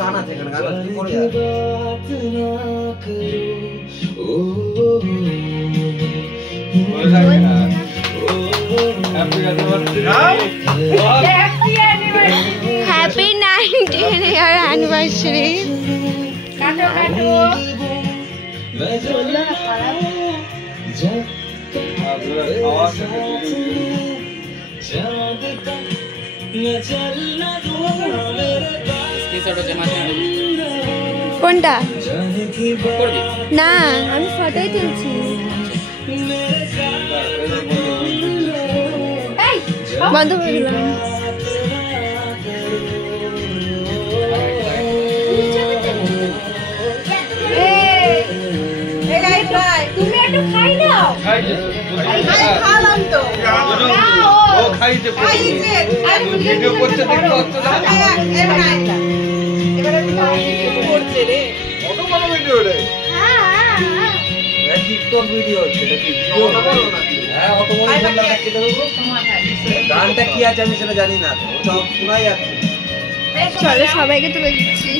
গান আছে এখানে, গান আছে করে Happy 19th year anniversary. কোনটা না আমি ফটোই তুলছি বন্ধ করে দিলাম তুমি একটু খাই নাও খালাম তো ও খাইছে ভিডিও করতে দেখতে হচ্ছে না এবারে করছে রে কত বড় ভিডিও রে হ্যাঁ টিকটক ভিডিও হচ্ছে এটা কি ভিডিওটা বলো না হ্যাঁ অত বড় ভিডিও লাগতে দেবো গানটা কি আছে আমি সেটা জানি না তো সব শোনাই যাচ্ছে চলো সবাইকে তুলে দিচ্ছি